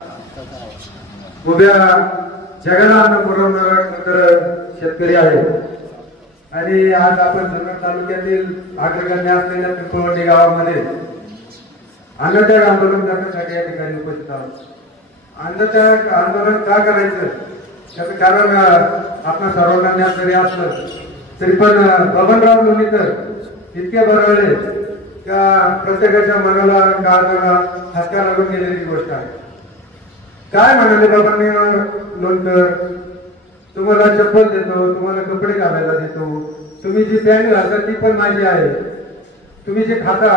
उभ्या जगाला अन्न पुरवणारा शेतकरी आहे आणि आज आपण जुन्नर तालुक्यातील अग्रगण्य असलेल्या पिंपळवंडी गावामध्ये अन्नत्याग आंदोलन करण्यासाठी या ठिकाणी उपस्थित आहोत। अन्नत्याग आंदोलन का करायचं त्याचं कारण आपण सर्वांना ज्ञात जरी असलं तरी पण बबनराव लोणीकर इतके बरळले का प्रत्येकाच्या मनाला काळजाला हसका लागून गेलेली गोष्ट आहे। काय म्हणाले बाबांनी लोणकर, तुम्हाला चप्पल देतो, तुम्हाला कपडे घालायला देतो, तुम्ही जी पॅन्ट घालता ती पण माझी आहे, तुम्ही जे खाता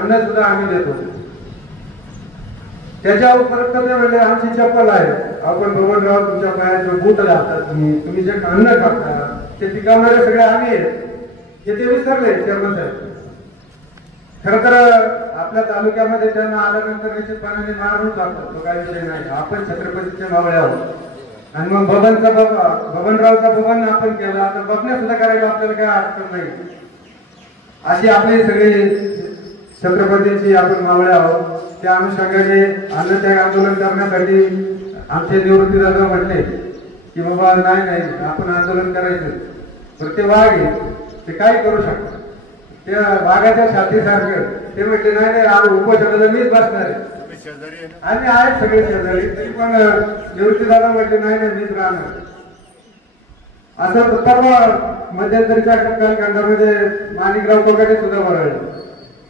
अन्न सुद्धा आम्ही देतो। त्याच्यावर परत म्हणजे आमची चप्पल आहे, आपण बबनराव तुमच्या पायाचे बूट घालतात, तुम्ही जे अन्न खाता ते पिकवणारे सगळे आम्ही आहेत हे ते विसरले चेअरमन साहेब। खरं तर आपल्या तालुक्यामध्ये त्यांना आल्यानंतर निश्चितपणाने मारून टाकतात, तो काही विषय नाही, आपण छत्रपतीचे मावळे आहोत आणि मग बबनरावचा बबन आपण केला तर बघण्या सुद्धा करायला आपल्याला काही अडचण नाही। अशी आपली सगळी छत्रपतीची आपण मावळे आहोत। त्या अनुषंगाने अन्नत्याग आंदोलन करण्यासाठी आमचे निवृत्ती दादा म्हटले की बाबा नाही आपण आंदोलन करायचं, तर ते वाघ आहे ते काय करू शकतात, त्या वाघाच्या छातीसारखं ते म्हटले नाही उपोषणाला मीच बसणार आहे आणि आहेत सगळे शेजारी, तरी पण निवृत्ती दादा म्हटले नाही मीच राहणार। असं परवा मध्यंतरीच्या कालखंडामध्ये माणिकराव कोकाटे सुद्धा बरळले,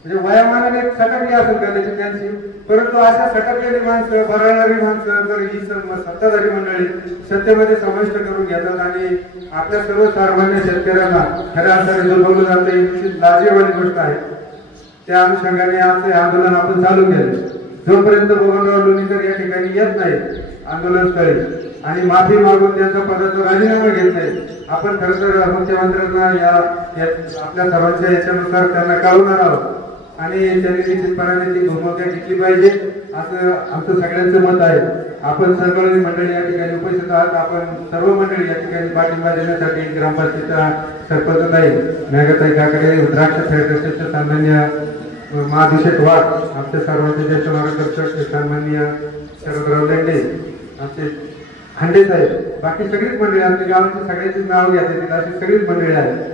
म्हणजे वयामानाने सटकली असेल कदाचित त्यांची, परंतु अशा सटकलेली माणसं बरळणारी माणसं जर ही सत्ताधारी मंडळी सत्तेमध्ये समाविष्ट करून घेतात आणि आपल्या सर्वसामान्य शेतकऱ्यांना खऱ्या अर्थाने जो बोललं जातं ही निश्चित लाजिरवाणी गोष्ट आहे। त्या अनुषंगाने आमचे आंदोलन आपण चालू केले। जोपर्यंत बबनराव लोणीकर या ठिकाणी येत नाही आंदोलनस्थळी आणि माफी मागून त्यांचा पदाचा राजीनामा घेत नाही, आपण खरं तर मुख्यमंत्र्यांना या आपल्या सर्वांच्या याच्यानुसार त्यांना कळवणार आहोत आणि त्यांनी निश्चितपणाने ती भूमिका घेतली पाहिजे असं आमचं सगळ्यांचं मत आहे। आपण सर्व मंडळी या ठिकाणी उपस्थित आहात, आपण सर्व मंडळी या ठिकाणी पाठिंबा देण्यासाठी ग्रामपंचायतचा सरपंच नाही मेघताई काकडे, रुद्राक्ष फेडरेशनचे सामान्य महाभिषेक वाघ, आमचे सर्वांचे ज्येष्ठ मार्गदर्शक सन्माननीय शरदराव लेंडे, आमचे खांडे साहेब, बाकी सगळीच मंडळी आमच्या गावाची सगळ्यांची नाव घ्यायची अशी सगळीच मंडळी आहेत।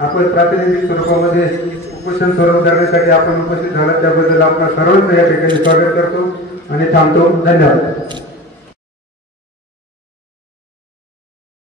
आपण प्रातिनिधिक स्वरूपामध्ये उपोषण स्वरूप करण्यासाठी आपण उपस्थित झाला त्याबद्दल आपण सर्वांचं या ठिकाणी स्वागत करतो आणि थांबतो। धन्यवाद।